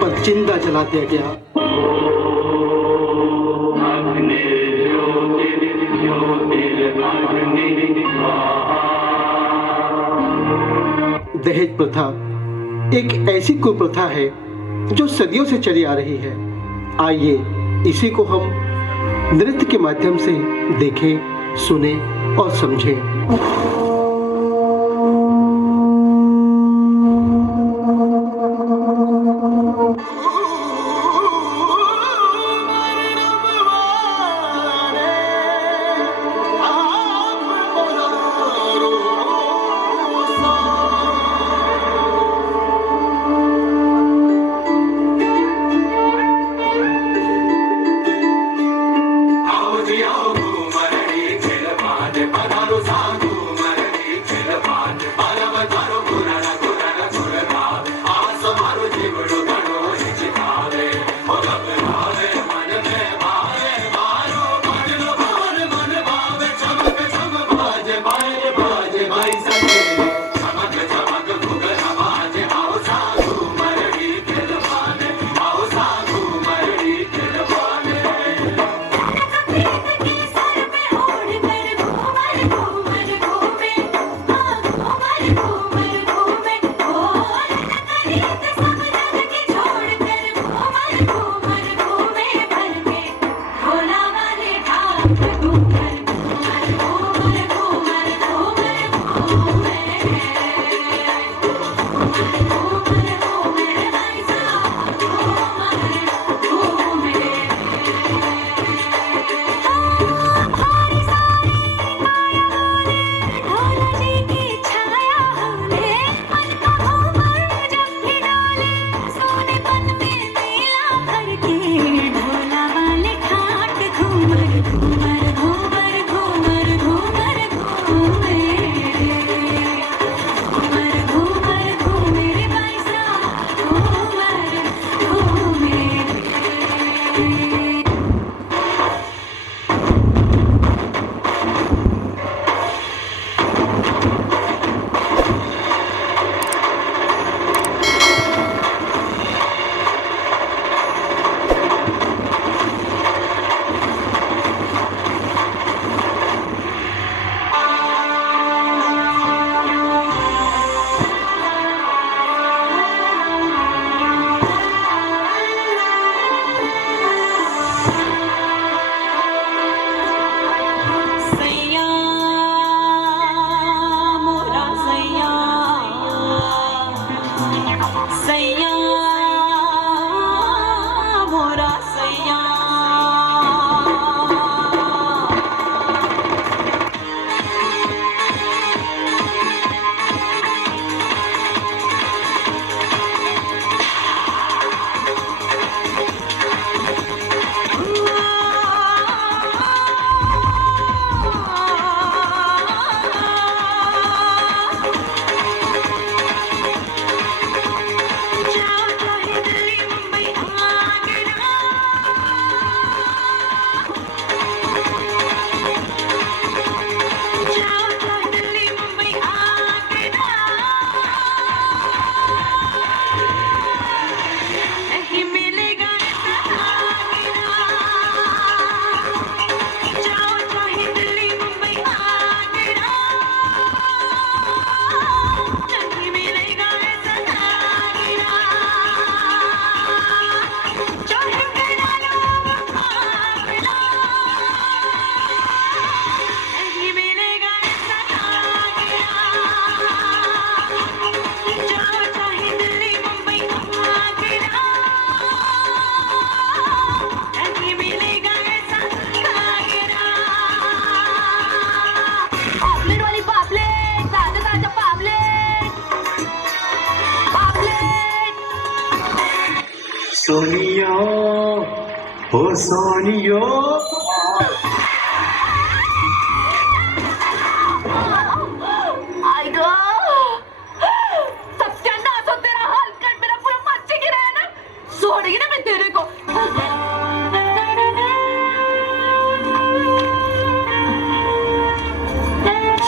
पर जिंदा जला दिया गया। दहेज प्रथा एक ऐसी कुप्रथा है जो सदियों से चली आ रही है। आइए इसी को हम नृत्य के माध्यम से देखें, सुने और समझें। सोनिया हो सोनियो आई गो सत्यानाश हो तेरा हाल कर मेरा पूरा मच्छी गिरा है ना छोड़ेगी ना मैं तेरे को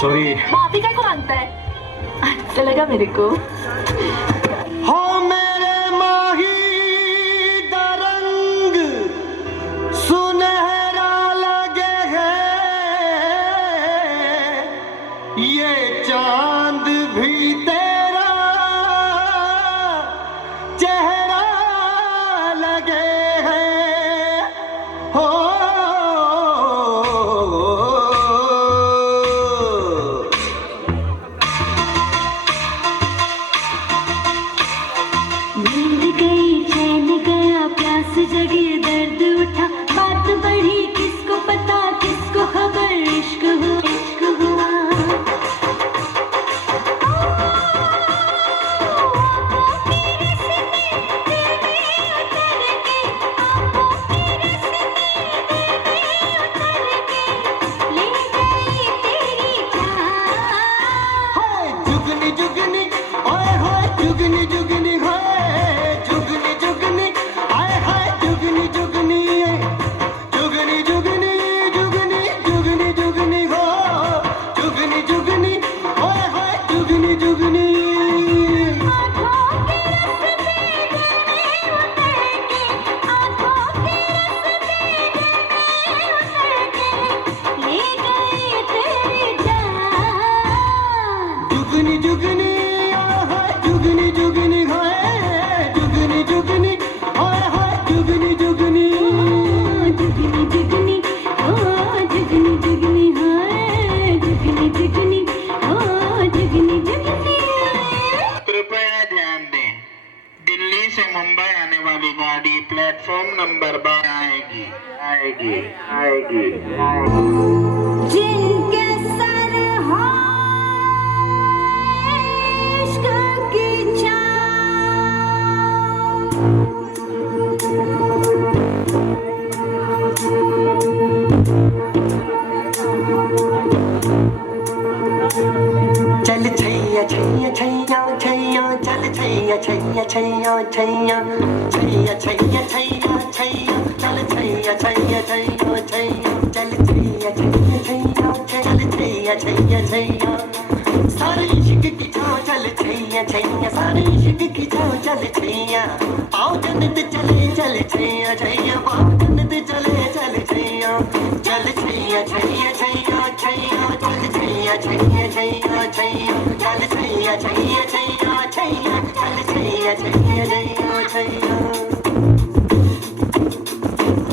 सॉरी माफी का को मांगता है अच्छा लगा मेरे को हो मेरे माही चांद भी तेरा चेहरा लगे है हो। नींद गई चैन गया प्यास जगी दर्द उठा बात बढ़ी किसको पता किसको खबर इश्क हुआ जुगनी जुगनी ओए होए जुगनी जुगनी होए जुगनी जुगनी आए हाय जुगनी जुगनी जुगनी जुगनी जुगनी जुगनी जुगनी हो जुगनी जुगनी ओए होए जुगनी जुगनी। जुगनी जुगनी हाय जुगनी जुगनी हाय जुगनी जुगनी हाय हाय जुगनी जुगनी जुगनी जुगनी ओ जुगनी जुगनी हाय जुगनी जुगनी ओ जुगनी जुगनी। कृपया ध्यान दें, दिल्ली से मुंबई आने वाली गाड़ी प्लेटफॉर्म नंबर 12 आएगी आएगी आएगी आएगी। जिनके सर हो इश्क की छाँव। चल छैया छैया छैया छैया चल छैया छैया छैया छैया छैया छैया छैया छैया चल छैया छैया छैया छैया चल छैया छैया छैया चल छैया छैया छैया सारे इश्क की छाँव चल छैया छैया सारे इश्क की छाँव चल छैया पाँव जन्नत चले चल छैया छैया पाँव जन्नत चले चल छैया चल छैया छैया छैया छैया चल छैया छैया छैया छैया चल छैया छैया छैया छैया चल छैया छैया छैया छैया।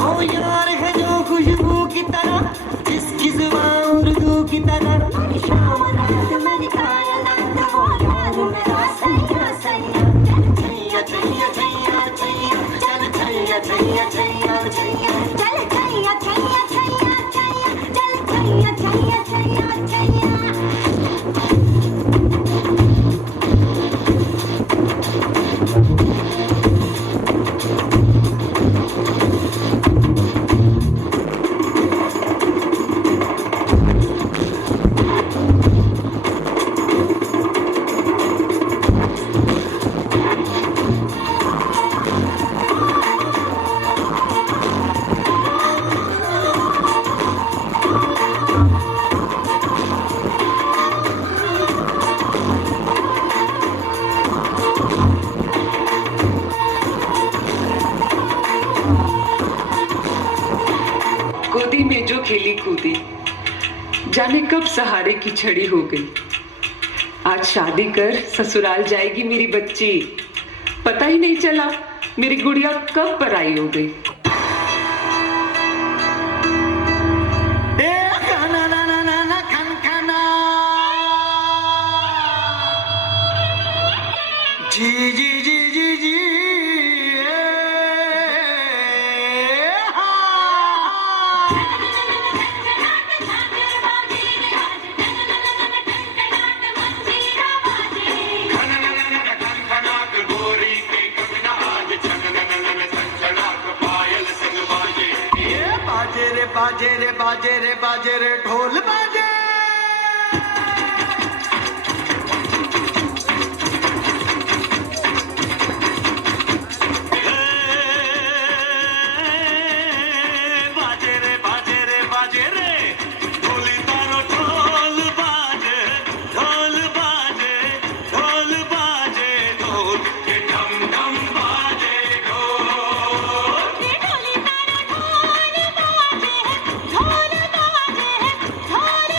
ओ यार है जो खुशबू की तरह जिसकी जुबान उर्दू की तरह शाम रात मेरी कायनात वो यार मेरा सैया सैया छैया छैया छैया छैया चल छैया छैया छैया छैया चल छैया छैया छैया छैया चल छैया छैया छैया छैया। गोदी में जो खेली कूदी जाने कब सहारे की छड़ी हो गई। आज शादी कर ससुराल जाएगी मेरी बच्ची, पता ही नहीं चला मेरी गुड़िया कब पराई हो गई। जी जी जी जी जी बाजे रे बाजे रे बाजे रे ढोल बाजे। बाजे रे बाजे रे बाजे रे ढोली तारो ढोल बाजे ढोल बाजे ढोल बाजे ढोल के ढम ढम बाजे ढोल ढोली तारा ढोल बाजे ढोल बाजे ढोल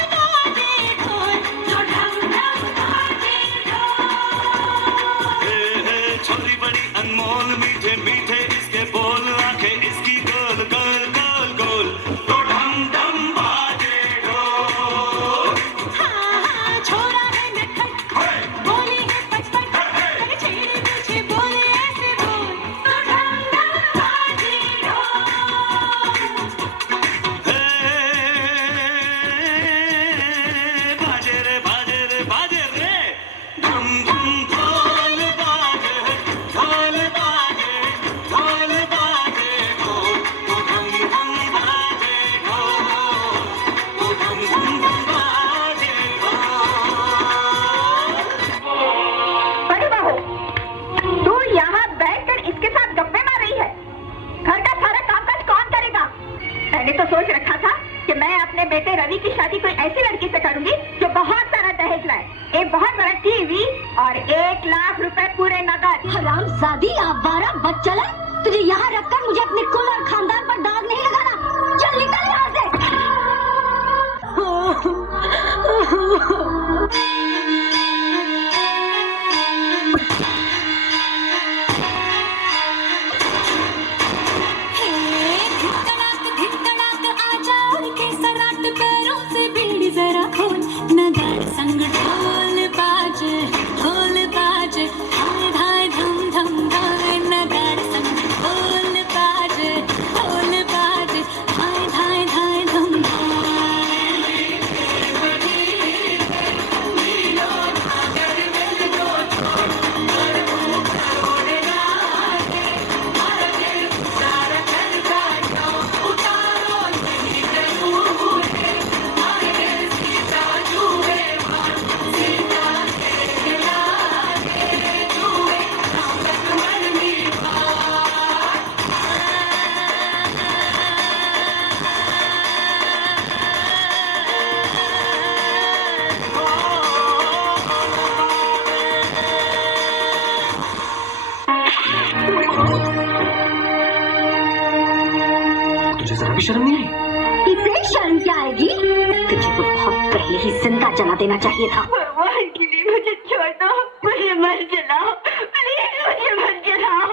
टीवी और 1 लाख रुपए पूरे नगद। हरामजादी आवारा बदचलन, तुझे यहाँ रखकर मुझे अपने कुल और खानदान पर दाग नहीं लगाना। चल निकल यहाँ से। तुझे जरा भी शर्म नहीं आई? इसे शर्म क्या आएगी? तुझे तो बहुत पहले ही जिंदा जला देना चाहिए था। भगवान के लिए मुझे छोड़ दो, मुझे मत जलाओ, प्लीज मुझे मत जलाओ।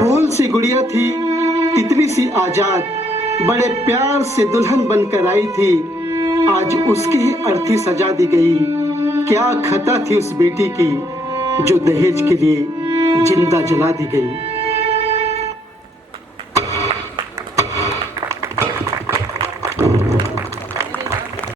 फूल सी गुड़िया थी, तितली सी आजाद, बड़े प्यार से दुल्हन बनकर आई थी। आज उसकी ही अर्थी सजा दी गई। क्या खता थी उस बेटी की जो दहेज के लिए जिंदा जला दी गई।